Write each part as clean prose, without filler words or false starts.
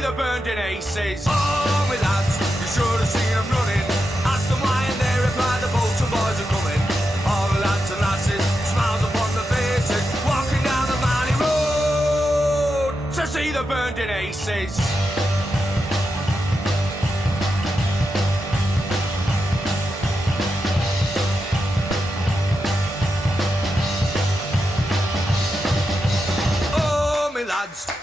see the Burnden Aces. Oh, my lads, you should have seen them running. Ask them why and they replied, the Bolton boys are coming. All the lads and lasses, smiles upon their faces, walking down the Marley Road to see the Burnden Aces.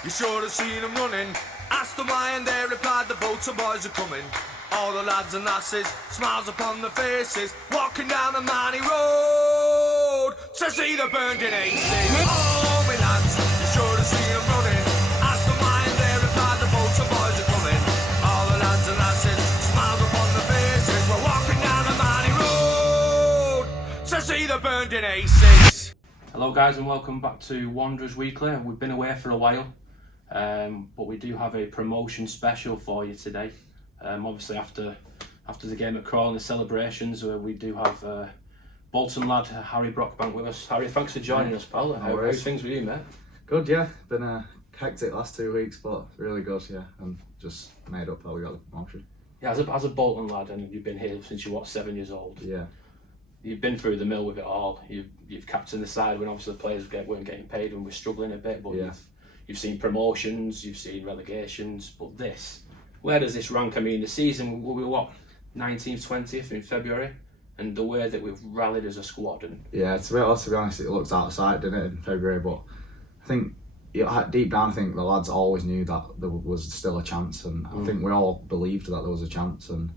You should have seen them running. Asked them why and they replied, the Bolton boys are coming. All the lads and lasses, smiles upon their faces, walking down the Marley Road to see the Burnden Aces. Oh, my lads, you should have seen them running. Asked them why and they replied, the Bolton boys are coming. All the lads and lasses, smiles upon their faces, we're walking down the Marley Road to see the Burnden Aces. Hello guys and welcome back to Wanderers Weekly. We've been away for a while, but we do have a promotion special for you today. Obviously after the game at Crawley and the celebrations, we do have Bolton lad Harry Brockbank with us. Harry, thanks for joining us, pal. How's things with you, mate? Good, yeah. Been a hectic last 2 weeks, but really good, yeah. And just made up how we got the promotion. Yeah, as a Bolton lad, and you've been here since you're 7 years old. Yeah. You've been through the mill with it all. You've captained the side when obviously the players weren't getting paid and we're struggling a bit, but yeah. You've seen promotions, you've seen relegations, but where does this rank? I mean, the season, we were 19th, 20th in February, and the way that we've rallied as a squad. And yeah, to be honest, it looked outside, didn't it, in February, but I think deep down, I think the lads always knew that there was still a chance, and I think we all believed that there was a chance, and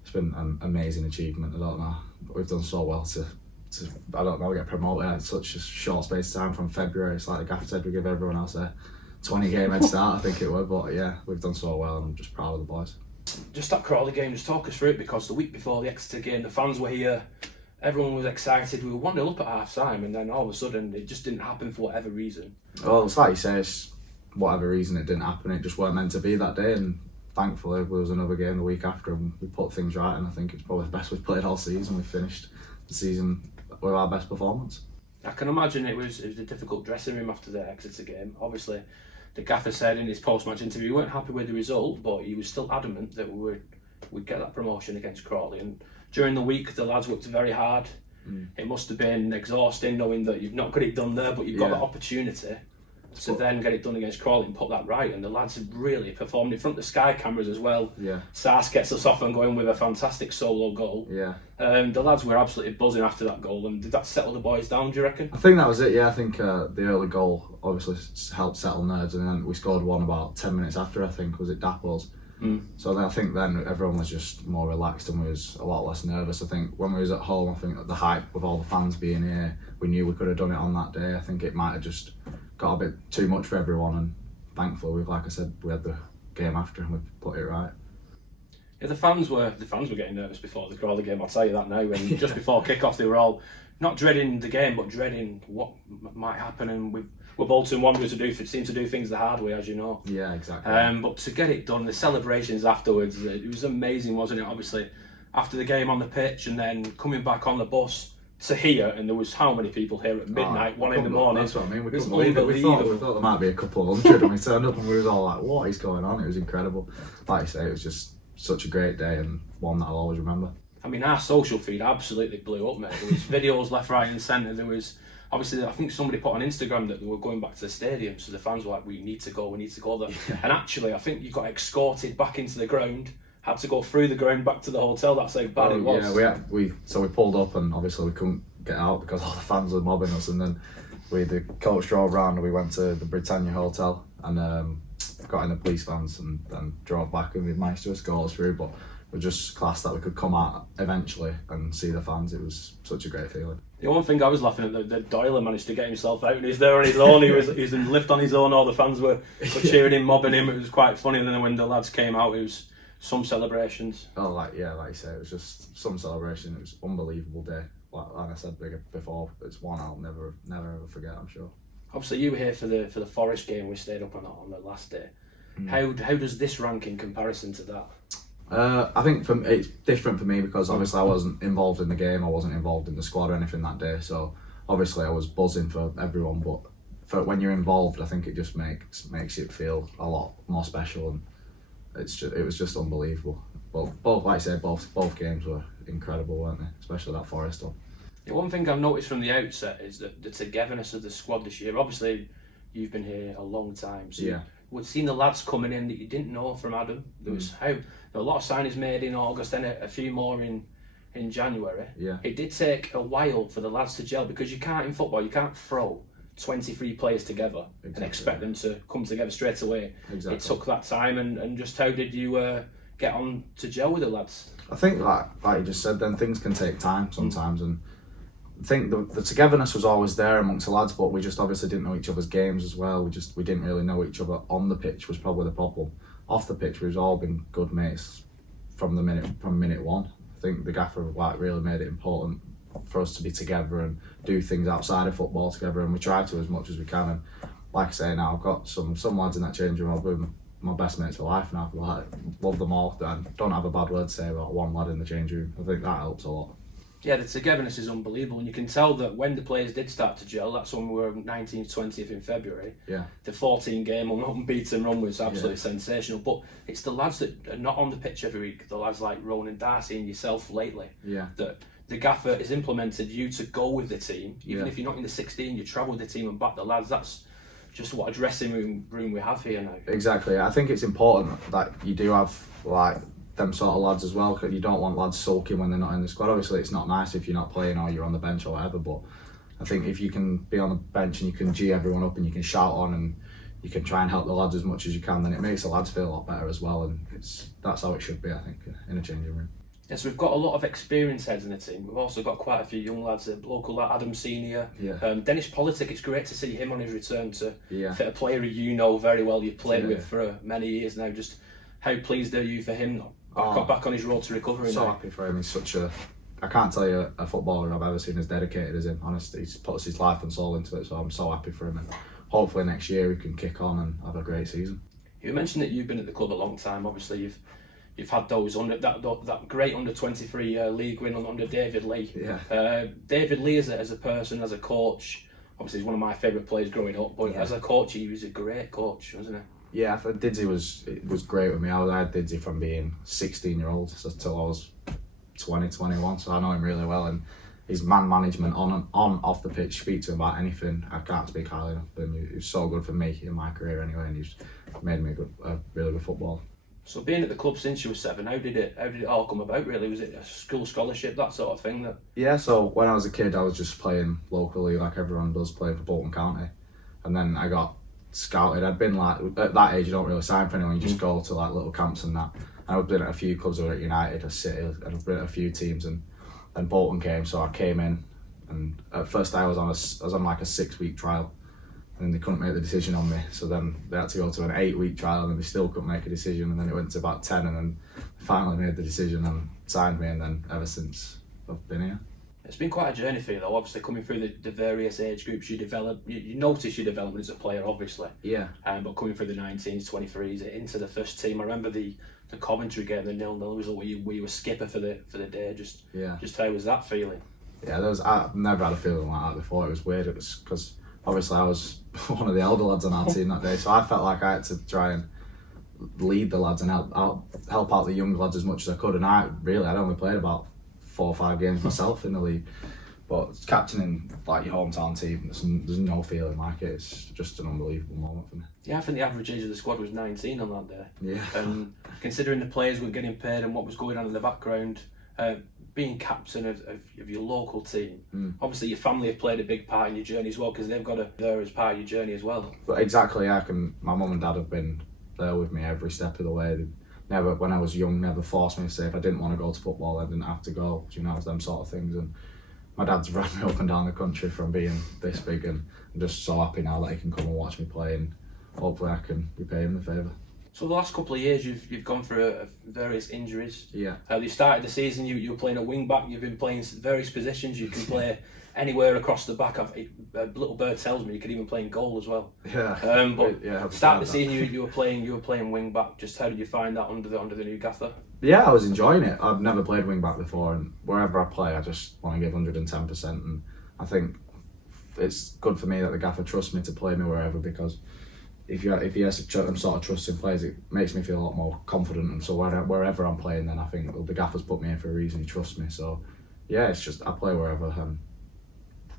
it's been an amazing achievement. I don't know, but we've done so well to get promoted in such a short space of time from February. It's like the gaffer said, we give everyone else a 20 game head start, I think it was, but yeah, we've done so well and I'm just proud of the boys. Just that Crawley game, just talk us through it, because the week before the Exeter game, the fans were here, everyone was excited, we were 1-0 up at half time, and then all of a sudden it just didn't happen for whatever reason. Well, it's like you say, it's whatever reason it didn't happen, it just weren't meant to be that day, and thankfully there was another game the week after and we put things right, and I think it's probably the best we've played all season. We finished the season with our best performance. I can imagine it was a difficult dressing room after the Exeter game. Obviously the gaffer said in his post-match interview he weren't happy with the result, but he was still adamant that we'd get that promotion against Crawley. And during the week the lads worked very hard. It must have been exhausting knowing that you've not got it done there, but you've got that opportunity to then get it done against Crawley and put that right, and the lads have really performed in front of the Sky cameras as well. Yeah. Sars gets us off and going with a fantastic solo goal. Yeah. The lads were absolutely buzzing after that goal, and did that settle the boys down, do you reckon? I think that was it, yeah. I think the early goal obviously helped settle nerves, and then we scored one about 10 minutes after, I think, was it Dapples? So then I think then everyone was just more relaxed and was a lot less nervous. I think when we was at home, I think that the hype with all the fans being here, we knew we could have done it on that day. I think it might have just got a bit too much for everyone, and thankfully, like I said, we had the game after and we put it right. Yeah, the fans were getting nervous before the Crawley game, I'll tell you that now. And just before kick-off, they were all not dreading the game, but dreading what might happen. And we're Bolton Wanderers seem to do things the hard way, as you know. Yeah, exactly. But to get it done, the celebrations afterwards, it was amazing, wasn't it? Obviously, after the game on the pitch and then coming back on the bus to here, and there was how many people here at midnight, 1 in the morning. That's what I mean. We couldn't believe it. We thought there might be a couple of hundred, and we turned up and we was all like, "What is going on?" It was incredible. Like I say, it was just such a great day and one that I'll always remember. I mean, our social feed absolutely blew up, mate. There was videos left, right, and centre. There was obviously, I think somebody put on Instagram that they were going back to the stadium, so the fans were like, "We need to go there." Yeah. And actually, I think you got escorted back into the ground. Had to go through the ground back to the hotel. That's how bad it was. Yeah, we pulled up and obviously we couldn't get out because all the fans were mobbing us, and then the coach drove round and we went to the Britannia Hotel and got in the police vans and then drove back, and we managed to escort us through, but we're just classed that we could come out eventually and see the fans. It was such a great feeling. The one thing I was laughing at, that Doyle managed to get himself out and he's there on his own. He was in the lift on his own, all the fans were cheering him, mobbing him. It was quite funny. And then when the lads came out, it was some celebrations. Oh, like you say, it was just some celebration. It was an unbelievable day. Like I said before, it's one I'll never ever forget, I'm sure. Obviously, you were here for the Forest game. We stayed up on the last day. How does this rank in comparison to that? I think it's different for me because obviously I wasn't involved in the game. I wasn't involved in the squad or anything that day. So obviously I was buzzing for everyone, but for when you're involved, I think it just makes it feel a lot more special, and it was just unbelievable. But both, like I said, both games were incredible, weren't they? Especially that Forest one. Yeah, one thing I've noticed from the outset is that the togetherness of the squad this year. Obviously, you've been here a long time, so we've seen the lads coming in that you didn't know from Adam. There was a lot of signings made in August, then a few more in January. Yeah. It did take a while for the lads to gel, because you can't throw 23 players together and expect them to come together straight away. Exactly. It took that time, and just how did you get on to gel with the lads? I think, like you just said, then things can take time sometimes, and I think the togetherness was always there amongst the lads, but we just obviously didn't know each other's games as well. We didn't really know each other on the pitch was probably the problem. Off the pitch, we've all been good mates from minute one. I think the gaffer really made it important for us to be together and do things outside of football together, and we try to as much as we can. And like I say, now I've got some lads in that changing room. I've been my best mates for life now. Like, love them all. I don't have a bad word to say about one lad in the changing room. I think that helps a lot. Yeah, the togetherness is unbelievable, and you can tell that when the players did start to gel, that's when we were 19th, 20th in February. Yeah. The 14-game unbeaten run was absolutely sensational, but it's the lads that are not on the pitch every week, the lads like Ronan Darcy and yourself lately, that the gaffer has implemented you to go with the team. Even if you're not in the 16, you travel with the team and back the lads. That's just what a dressing room we have here now. Exactly. I think it's important that you do have like them sort of lads as well, because you don't want lads sulking when they're not in the squad. Obviously it's not nice if you're not playing or you're on the bench or whatever, but I think if you can be on the bench and you can G everyone up and you can shout on and you can try and help the lads as much as you can, then it makes the lads feel a lot better as well, and that's how it should be, I think, in a changing room. Yes, we've got a lot of experienced heads in the team. We've also got quite a few young lads, local lad Adam Senior, Dennis Politic. It's great to see him on his return to fit a player who you know very well, you've played with for many years now. Just how pleased are you for him back on his road to recovery? So happy for him. He's I can't tell you a footballer I've ever seen as dedicated as him. Honestly, he puts his life and soul into it, so I'm so happy for him, and hopefully next year he can kick on and have a great season. You mentioned that you've been at the club a long time. Obviously you've had those that great under-23 league win under David Lee. David Lee as a person, as a coach, obviously he's one of my favourite players growing up, but as a coach he was a great coach, wasn't he? Yeah, I thought Didsy was great with me. I had Didsy from being 16-year-old until I was 20, 21, so I know him really well, and his man management on off the pitch, speak to him about anything, I can't speak highly enough. But he was so good for me in my career anyway, and he's made me a really good footballer. So being at the club since you were 7, how did it all come about really? Was it a school scholarship, that sort of thing? Yeah, so when I was a kid I was just playing locally like everyone does, playing for Bolton County, and then I got scouted. I'd been like, at that age you don't really sign for anyone, you just go to like little camps and that. And I've been at a few clubs, I was at United, at City, and I've been at a few teams, and Bolton came, so I came in, and at first I was on like a 6-week trial, and they couldn't make the decision on me, so then they had to go to an 8-week trial, and they still couldn't make a decision, and then it went to about 10, and then finally made the decision and signed me, and then ever since I've been here. It's been quite a journey for you though, obviously coming through the various age groups you develop. You notice your development as a player, obviously. Yeah. But coming through the 19s, 23s into the first team, I remember the Coventry game, the 0-0 result where you were skipper for the day. Just how was that feeling? Yeah, I've never had a feeling like that before. It was weird. It was because obviously I was one of the elder lads on our team that day, so I felt like I had to try and lead the lads and help out the young lads as much as I could. And I'd only played about 4 or 5 games myself in the league, but captaining like your hometown team, there's no feeling like it. It's just an unbelievable moment for me. Yeah, I think the average age of the squad was 19 on that day. Yeah. And considering the players weren't getting paid and what was going on in the background, being captain of your local team, obviously your family have played a big part in your journey as well, because they've got there as part of your journey as well. But exactly, my mum and dad have been there with me every step of the way. They never, when I was young, never forced me to say if I didn't want to go to football, I didn't have to go. Them sort of things. And my dad's run me up and down the country from being this big, and I'm just so happy now that he can come and watch me play, and hopefully I can repay him the favour. So the last couple of years you've gone through various injuries. Yeah. You started the season, you were playing a wing back, you've been playing various positions, you can play anywhere across the back. A little bird tells me you could even play in goal as well. Yeah. But start the season you were playing wing back. Just how did you find that under the new gaffer? Yeah, I was enjoying it. I've never played wing back before, and wherever I play I just want to give 110%, and I think it's good for me that the gaffer trusts me to play me wherever, because if he has some sort of trust in players, it makes me feel a lot more confident. And so wherever I'm playing, then I think the gaffer's put me in for a reason. He trusts me. So yeah, it's just I play wherever and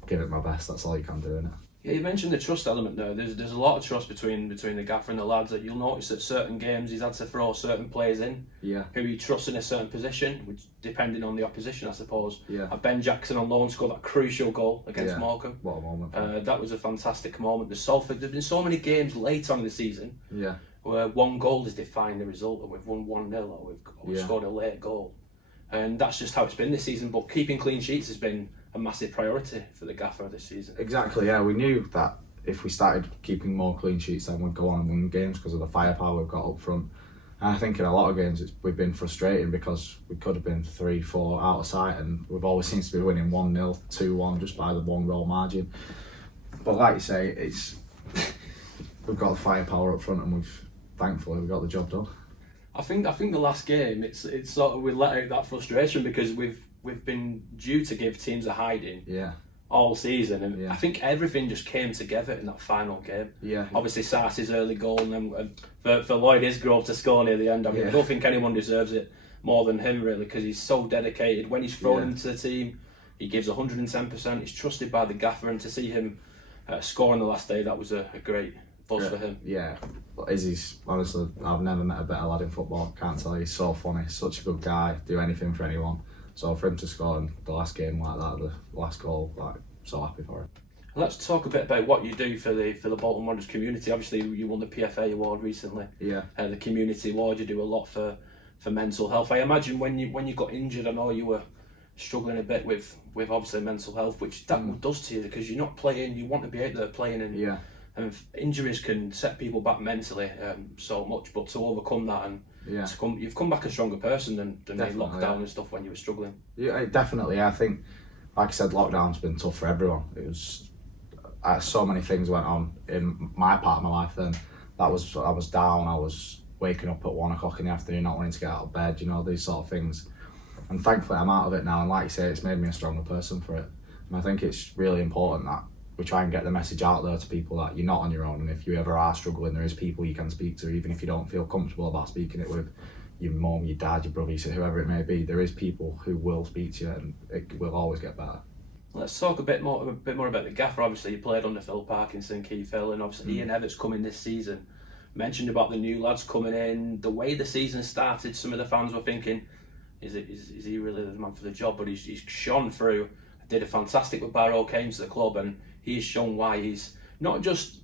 give it my best. That's all you can do, innit? Yeah, you mentioned the trust element there. There's a lot of trust between the gaffer and the lads. That you'll notice at certain games he's had to throw certain players in who he trusts in a certain position, which depending on the opposition, I suppose. Yeah. Ben Jackson on loan scored that crucial goal against Morecambe. What a moment! That was a fantastic moment. There's been so many games late on in the season where one goal has defined the result, or we've won 1-0, or we've scored a late goal, and that's just how it's been this season. But keeping clean sheets has been a massive priority for the gaffer this season. Exactly, yeah. We knew that if we started keeping more clean sheets, then we'd go on and win games because of the firepower we've got up front. And I think in a lot of games we've been frustrating because we could have been 3-4 out of sight, and we've always seemed to be winning 1-0, 2-1 just by the one goal margin. But like you say, we've got the firepower up front, and thankfully we got the job done. I think the last game, it's sort of we let out that frustration because we've been due to give teams a hiding all season, and I think everything just came together in that final game. Yeah. Obviously Sarsi's early goal, and then for Lloyd Isgrove to score near the end. I mean, I don't think anyone deserves it more than him, really, because he's so dedicated. When he's thrown into the team, he gives 110%. He's trusted by the gaffer, and to see him score on the last day, that was a great buzz for him. Yeah, but Izzy's, honestly, I've never met a better lad in football. Can't tell you, he's so funny, such a good guy, do anything for anyone. So for him to score in the last game like that, the last goal, so happy for him. Let's talk a bit about what you do for the Bolton Wanderers community. Obviously, you won the PFA award recently. Yeah. The community award. You do a lot for mental health. I imagine when you got injured, I know you were struggling a bit with obviously mental health, which that does to you because you're not playing. You want to be out there playing, and injuries can set people back mentally so much. But to overcome that and you've come back a stronger person than in lockdown and stuff when you were struggling. Yeah, definitely. I think, like I said, lockdown's been tough for everyone. It was so many things went on in my part of my life then. I was down. I was waking up at 1 o'clock in the afternoon, not wanting to get out of bed. These sort of things. And thankfully, I'm out of it now. And like you say, it's made me a stronger person for it. And I think it's really important that we try and get the message out there to people that you're not on your own, and if you ever are struggling, there is people you can speak to, even if you don't feel comfortable about speaking it with your mum, your dad, your brother, whoever it may be. There is people who will speak to you, and it will always get better. Let's talk a bit more about the gaffer. Obviously, you played under Phil Parkinson, Keith Hill, and obviously Ian Everett's coming this season. Mentioned about the new lads coming in, the way the season started. Some of the fans were thinking, is he really the man for the job? But he's shone through. Did a fantastic with Barrow, came to the club, and he's shown why he's not just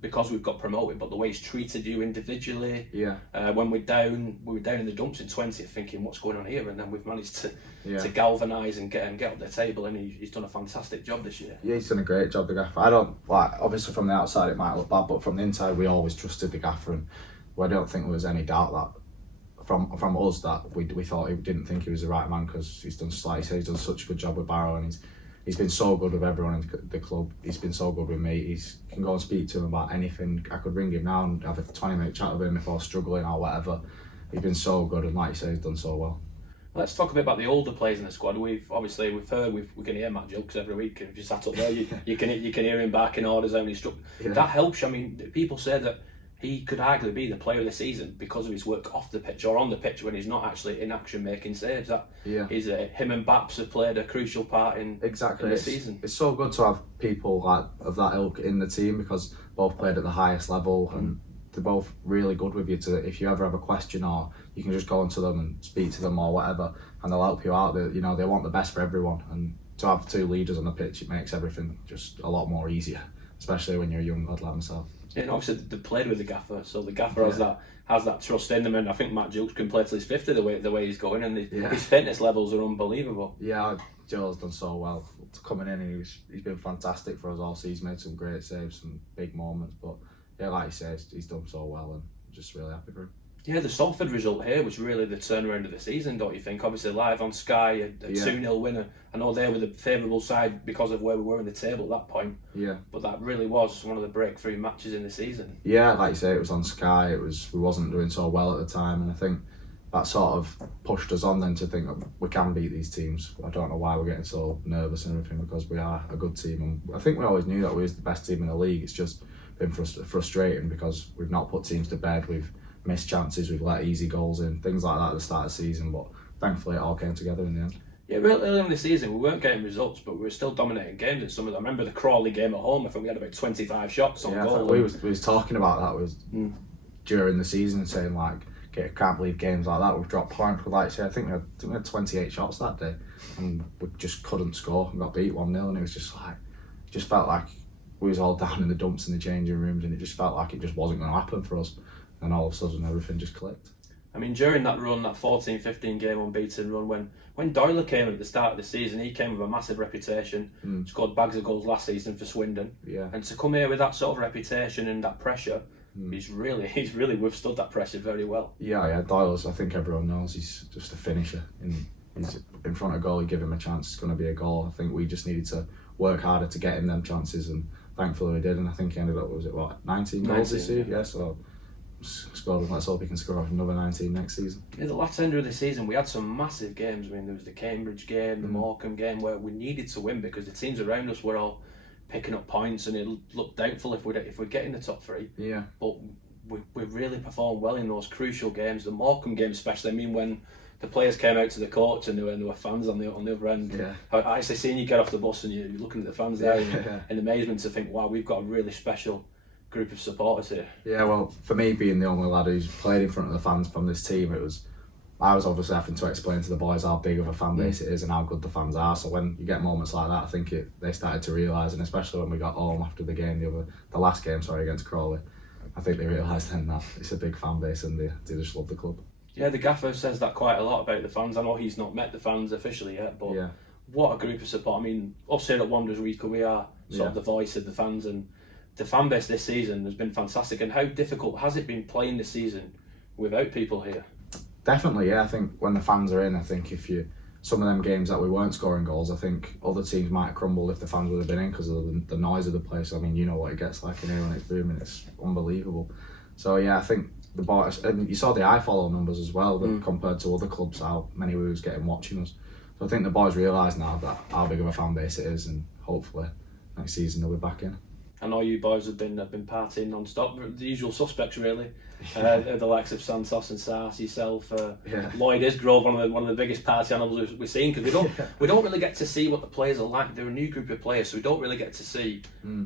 because we've got promoted, but the way he's treated you individually. Yeah. When we were down in the dumps in 20th, thinking what's going on here, and then we've managed to galvanise and get up the table, and he's done a fantastic job this year. Yeah, he's done a great job, the gaffer. I don't obviously from the outside it might look bad, but from the inside we always trusted the gaffer, and I don't think there was any doubt that from us that we thought he didn't think he was the right man, because he's done, like you say, he's done such a good job with Barrow, and he's been so good with everyone in the club. He's been so good with me. He can go and speak to him about anything. I could ring him now and have a 20-minute chat with him if I was struggling or whatever. He's been so good, and like you say, he's done so well. Let's talk a bit about the older players in the squad. We've heard we can hear Matt Jilks every week. If you sat up there, you can hear him barking orders how he struck. Yeah. That helps. I mean, people say that he could arguably be the player of the season because of his work off the pitch or on the pitch when he's not actually in action making saves. Him and Baps have played a crucial part in the season. It's so good to have people like of that ilk in the team, because both played at the highest level and they're both really good with you. If you ever have a question, or you can just go into them and speak to them or whatever, and they'll help you out. They want the best for everyone, and to have two leaders on the pitch, it makes everything just a lot more easier, especially when you're a young lad like myself. And obviously they played with the gaffer, so the gaffer has that trust in them, and I think Matt Jukes can play till he's 50 the way he's going, and his fitness levels are unbelievable. Yeah, Joe's done so well coming in, and he's been fantastic for us all season. He's made some great saves, some big moments, but yeah, like you say, he's done so well, and just really happy for him. Yeah, the Salford result here was really the turnaround of the season, don't you think? Obviously live on Sky, a 2-0 winner. I know they were the favourable side because of where we were in the table at that point. Yeah. But that really was one of the breakthrough matches in the season. Yeah, like you say, it was on Sky. We wasn't doing so well at the time, and I think that sort of pushed us on then to think we can beat these teams. I don't know why we're getting so nervous and everything, because we are a good team, and I think we always knew that we was the best team in the league. It's just been frustrating because we've not put teams to bed, we've missed chances, we've let easy goals in, things like that at the start of the season, but thankfully it all came together in the end. Yeah, real early in the season we weren't getting results, but we were still dominating games in some of them. I remember the Crawley game at home, I think we had about 25 shots on goal. We was talking about that during the season, saying like, can't believe games like that we've dropped points. Like I say, I think we had 28 shots that day, and we just couldn't score and got beat 1-0, and it was just like, it just felt like we was all down in the dumps in the changing rooms, and it just felt like it just wasn't going to happen for us, and all of a sudden everything just clicked. I mean, during that run, that 14-15 game unbeaten run, when Doyle came at the start of the season, he came with a massive reputation, scored bags of goals last season for Swindon, and to come here with that sort of reputation and that pressure, he's really withstood that pressure very well. Yeah, Doyle's, I think everyone knows, he's just a finisher. He's in front of goal, you give him a chance, it's going to be a goal. I think we just needed to work harder to get him them chances, and thankfully we did, and I think he ended up, 19 goals this year? Yeah, so scored. Let's hope he can score another 19 next season. Yeah, the last end of the season we had some massive games. I mean, there was the Cambridge game, the Morecambe game, where we needed to win because the teams around us were all picking up points, and it looked doubtful if we'd get in the top three. Yeah. But we really performed well in those crucial games. The Morecambe game especially, I mean, when the players came out to the court and there were fans on the other end. Yeah. I actually seen you get off the bus and you're looking at the fans there in amazement to think, wow, we've got a really special group of supporters here. Yeah, well, for me being the only lad who's played in front of the fans from this team, I was obviously having to explain to the boys how big of a fan base it is and how good the fans are. So when you get moments like that, I think they started to realise, and especially when we got home after the game, the last game against Crawley, I think they realised then that it's a big fan base and they just love the club. Yeah, the gaffer says that quite a lot about the fans. I know he's not met the fans officially yet, but what a group of support. I mean, us here at Wanderers Week, we are sort of the voice of the fans, and the fan base this season has been fantastic. And how difficult has it been playing this season without people here? Definitely, yeah. I think when the fans are in, I think some of them games that we weren't scoring goals, I think other teams might have crumbled if the fans would have been in because of the noise of the place. I mean, you know what it gets like in here when it's booming, it's unbelievable. So yeah, I think the boys, and you saw the iFollow numbers as well, compared to other clubs, how many we was getting watching us. So I think the boys realise now that how big of a fan base it is, and hopefully next season they'll be back in. I know you boys have been partying non-stop. The usual suspects, really. The likes of Santos and Sars, yourself, Lloyd Isgrove, one of the biggest party animals we've seen, because we don't really get to see what the players are like. They're a new group of players, so we don't really get to see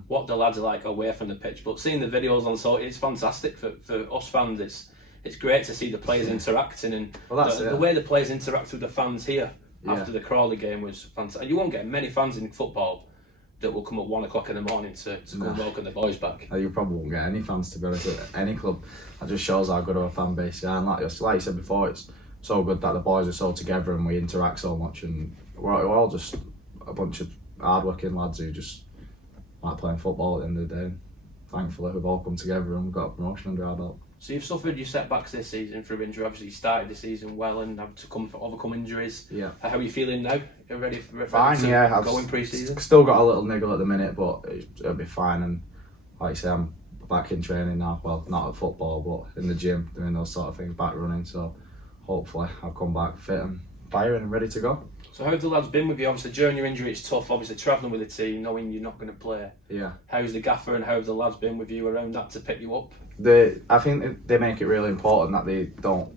what the lads are like away from the pitch. But seeing the videos on social, it's fantastic for us fans. It's great to see the players interacting, and the way the players interact with the fans here after the Crawley game was fantastic. And you won't get many fans in football that will come at 1 o'clock in the morning to go and welcome the boys back. You probably won't get any fans, to be honest, at any club. That just shows how good of a fan base you are. And like you said before, it's so good that the boys are so together and we interact so much, and we're all just a bunch of hard-working lads who just like playing football at the end of the day. And thankfully, we've all come together and we've got a promotion under our belt. So you've suffered your setbacks this season through injury. Obviously, you started the season well and have to overcome injuries. Yeah. How are you feeling now? Are you ready to go in pre-season? Still got a little niggle at the minute, but it'll be fine. And like you say, I'm back in training now. Well, not at football, but in the gym, doing those sort of things, back running. So hopefully I'll come back fit and firing and ready to go. So how have the lads been with you? Obviously, during your injury, it's tough. Obviously, travelling with the team, knowing you're not going to play. Yeah. How's the gaffer and how have the lads been with you around that to pick you up? I think they make it really important that they don't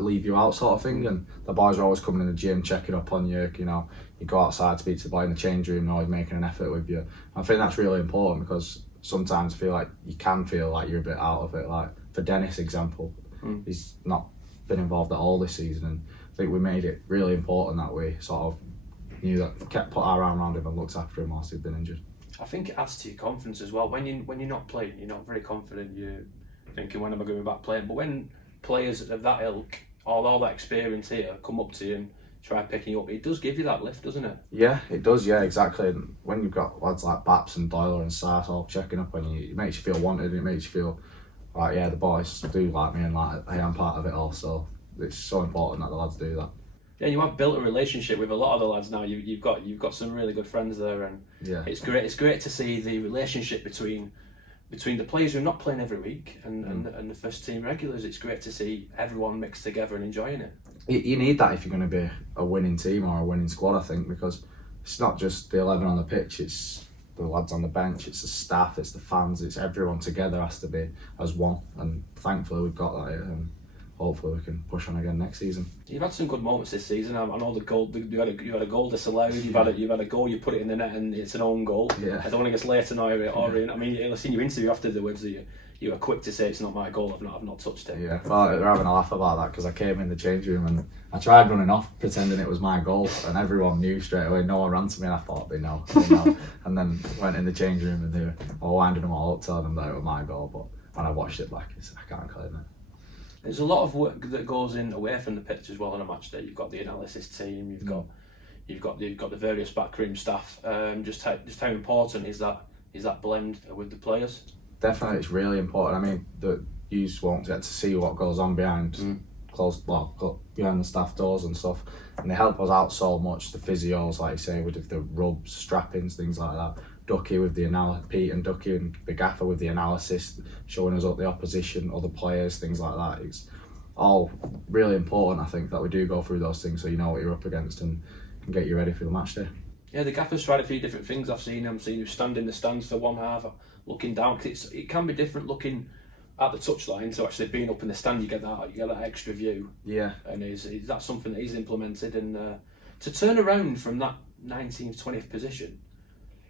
leave you out, sort of thing. And the boys are always coming in the gym, checking up on you. You know, you go outside, speak to the boy in the change room, and always making an effort with you. I think that's really important because sometimes I feel like you can feel like you're a bit out of it. Like for Dennis, example, he's not been involved at all this season, and I think we made it really important that we sort of knew that, kept put our arm around him and looked after him whilst he'd been injured. I think it adds to your confidence as well. When you're not playing, you're not very confident. You're thinking, when am I going back playing? But when players of that ilk, all that experience here, come up to you and try picking you up, it does give you that lift, doesn't it? Yeah, it does. Yeah, exactly. And when you've got lads like Baps and Doyle and Sars all checking up on you, it makes you feel wanted. It makes you feel like, yeah, the boys do like me and like I am part of it all. So it's so important that the lads do that. Yeah, you have built a relationship with a lot of the lads now. You've got some really good friends there, and it's great. It's great to see the relationship between between the players who are not playing every week and the first team regulars, it's great to see everyone mixed together and enjoying it. You need that if you're going to be a winning team or a winning squad, I think, because it's not just the 11 on the pitch, it's the lads on the bench, it's the staff, it's the fans, it's everyone together has to be as one, and thankfully we've got that here, and hopefully we can push on again next season. You've had some good moments this season. I know the goal. You had a goal disallowed. You've had a goal. You put it in the net and it's an own goal. Yeah. I don't think it's later now or in. I mean, I've seen your interview afterwards. You were quick to say it's not my goal. I've not touched it. Yeah, well, they're having a laugh about that because I came in the change room and I tried running off pretending it was my goal, and everyone knew straight away. No one ran to me, and I thought they know. And then went in the change room and they were winding them all up, telling them that it was my goal. But when I watched it back, I can't claim it. There's a lot of work that goes in away from the pitch as well on a match day. You've got the analysis team. You've got the various backroom staff. Just how important is that blend with the players? Definitely, it's really important. I mean, you won't get to see what goes on behind behind the staff doors and stuff, and they help us out so much. The physios, like you say, with the rubs, strappings, things like that. Ducky with the Pete and Ducky and the gaffer with the analysis, showing us up the opposition, other players, things like that. It's all really important, I think, that we do go through those things so you know what you're up against and can get you ready for the match day. Yeah, the gaffer's tried a few different things. I've seen you stand in the stands for one half, looking down. It can be different looking at the touchline to actually being up in the stand. You get that extra view. Yeah, and is that something that he's implemented? And to turn around from that 19th, 20th position,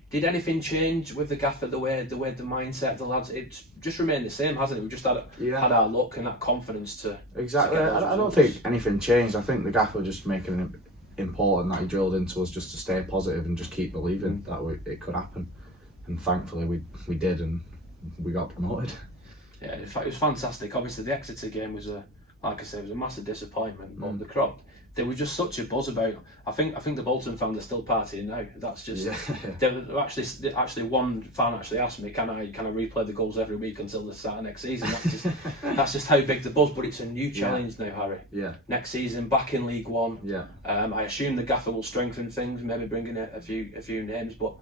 did anything change with the gaffer, the way the mindset of the lads? It's just remained the same, hasn't it? We've just had our luck and that confidence to exactly. I don't think anything changed. I think the gaffer just making it important that he drilled into us just to stay positive and just keep believing that it could happen. And thankfully we did, and we got promoted. Yeah, in fact, it was fantastic. Obviously, the Exeter game was like I said, it was a massive disappointment. But the crowd, there was just such a buzz about. I think the Bolton fans are still partying now. That's just. There were actually one fan actually asked me, can I replay the goals every week until the start of next season? That's just how big the buzz. But it's a new challenge now, Harry. Yeah. Next season, back in League One. Yeah. I assume the gaffer will strengthen things, maybe bring in a few names, but.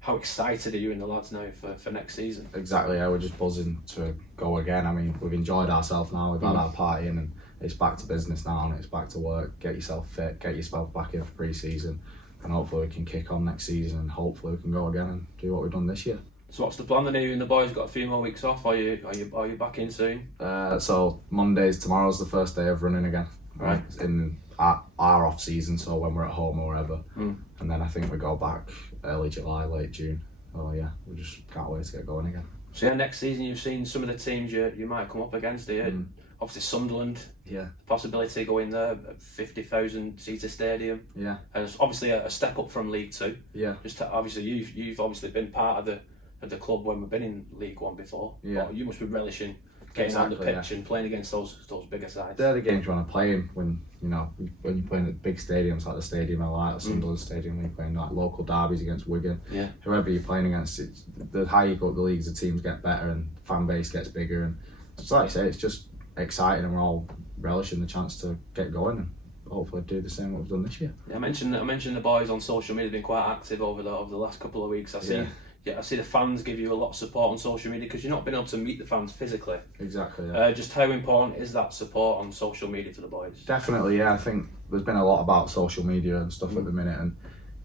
How excited are you and the lads now for next season? Exactly, yeah, we're just buzzing to go again. I mean, we've enjoyed ourselves now, we've had our partying, and it's back to business now, and it's back to work. Get yourself fit, get yourself back in for pre-season, and hopefully we can kick on next season, and hopefully we can go again and do what we've done this year. So what's the plan then? You and the boys got a few more weeks off. Are you back in soon? So tomorrow's the first day of running again. Right. In our off season, so when we're at home or wherever, and then I think we go back early July, late June. Oh yeah, we just can't wait to get going again. So yeah, next season you've seen some of the teams you might come up against here. Obviously Sunderland, possibility to go in there, 50,000 seater stadium. Yeah, and it's obviously a step up from League Two. Yeah, obviously you've obviously been part of the club when we've been in League One before. Yeah, but you must be relishing getting on the pitch and playing against those bigger sides. They're the games you want to play in when you're playing at big stadiums like the stadium I like, Sunderland Stadium, when you're playing like local derbies against Wigan. Yeah. Whoever you're playing against, the higher you go up the leagues, the teams get better and fan base gets bigger, and just like I say, it's just exciting, and we're all relishing the chance to get going and hopefully do the same what we've done this year. Yeah, I mentioned the boys on social media have been quite active over the last couple of weeks. I see the fans give you a lot of support on social media because you've not been able to meet the fans physically. Exactly. Yeah. Just how important is that support on social media for the boys? Definitely, yeah. I think there's been a lot about social media and stuff at the minute,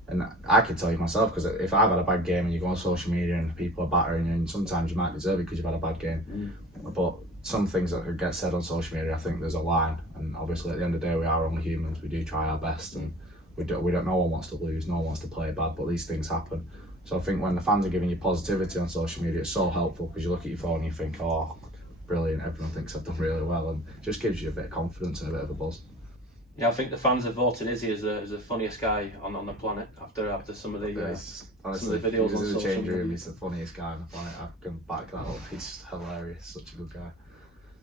and I can tell you myself, because if I've had a bad game and you go on social media and people are battering you, and sometimes you might deserve it because you've had a bad game, but some things that get said on social media, I think there's a line, and obviously at the end of the day we are only humans. We do try our best, and we don't. No one wants to lose, no one wants to play bad, but these things happen. So I think when the fans are giving you positivity on social media, it's so helpful, because you look at your phone and you think, oh, brilliant, everyone thinks I've done really well, and it just gives you a bit of confidence and a bit of a buzz. Yeah, I think the fans have voted Izzy as the funniest guy on the planet after some of the videos on social media. He's the funniest guy on the planet. I can back that up. He's hilarious, such a good guy.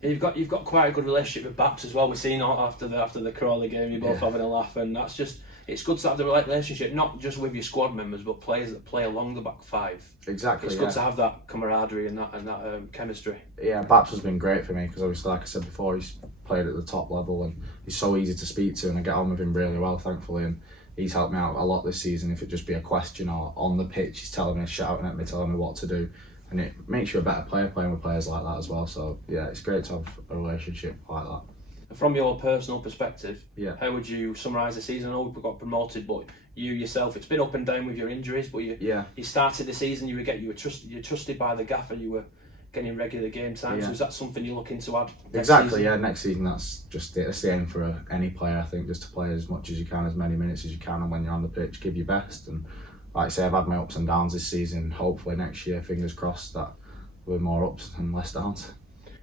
Yeah, you've got quite a good relationship with Baps as well. We've seen after the Crawley game, you're both having a laugh, and that's just. It's good to have the right relationship, not just with your squad members, but players that play along the back five. Exactly. It's good to have that camaraderie and that chemistry. Yeah, Baps has been great for me, because obviously, like I said before, he's played at the top level and he's so easy to speak to, and I get on with him really well, thankfully. And he's helped me out a lot this season. If it just be a question or on the pitch, he's telling me, shouting at me, telling me what to do. and it makes you a better player playing with players like that as well. So yeah, it's great to have a relationship like that. From your personal perspective, Yeah. how would you summarise the season? I know we got promoted, but you yourself, it's been up and down with your injuries. But you started the season, you were trusted by the gaffer. You were getting regular game time. Yeah. So is that something you're looking to add? Exactly. Yeah. Next season, that's the aim for any player. I think just to play as much as you can, as many minutes as you can, and when you're on the pitch, give your best. And like I say, I've had my ups and downs this season. Hopefully next year, fingers crossed, that we're more ups and less downs.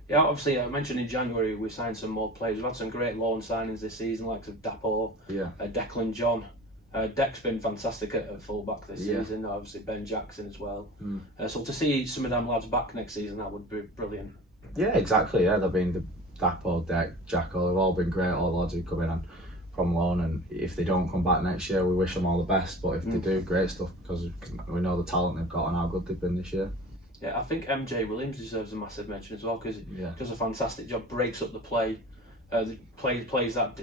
Yeah, obviously, I mentioned in January we signed some more players. We've had some great loan signings this season, like of Dapo, Declan John. Dec's been fantastic at fullback this season. Obviously, Ben Jackson as well. So to see some of them lads back next season, that would be brilliant. Yeah, exactly. Yeah, they've been the Dapo, Dec, Jacko. They've all been great. All the lads who come in and from loan, and if they don't come back next year, we wish them all the best. But if they do, great stuff, because we know the talent they've got and how good they've been this year. Yeah, I think MJ Williams deserves a massive mention as well, because he does a fantastic job, breaks up the play, plays that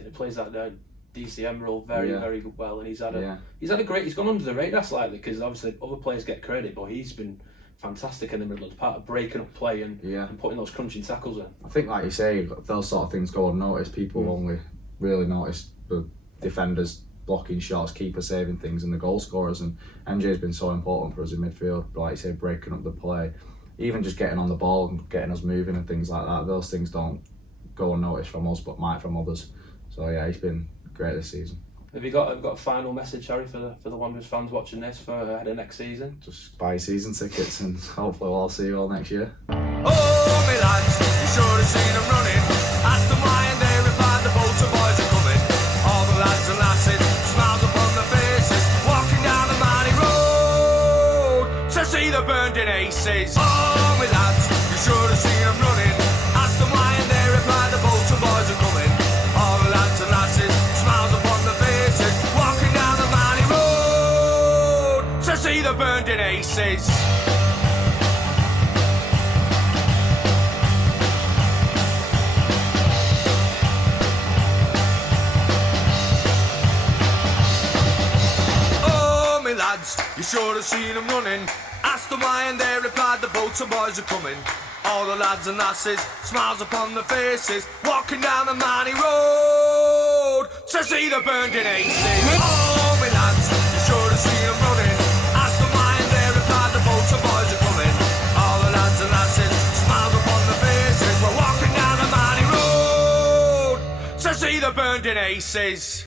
DCM role very well, and he's gone under the radar slightly, because obviously other players get credit, but he's been fantastic in the middle, as part of breaking up play and putting those crunching tackles in. I think, like you say, those sort of things go unnoticed. People only really notice the defenders blocking shots, keeper saving things, and the goal scorers. And MJ's been so important for us in midfield, like you say, breaking up the play, even just getting on the ball and getting us moving and things like that. Those things don't go unnoticed from us, but might from others. So yeah, he's been great this season. Have you got a final message, Harry, for the Wanderers fans watching this for ahead of next season? Just buy season tickets, and hopefully we'll all see you all next year. Oh, me lads, you should have seen them running. Ask them why and they replied, the Bolton boys are coming. All the lads and lasses, smiles upon their faces, walking down the mighty road to see the Burnden Aces. Oh, me lads, you should have seen them running. Ask them why and they replied, the Bolton boys are coming. All the lads and lasses, smiles upon their faces, walking down the mighty road to see the Burnden Aces. You should have seen them running. Asked them why and they replied, the Bolton boys are coming. All the lads and lasses, smiles upon their faces, walking down the mighty road to see the Burnden Aces. Oh, me lads, you should have seen them running. Asked them why and they replied, the Bolton boys are coming. All the lads and lasses, smiles upon their faces, we're walking down the mighty road to see the Burnden Aces.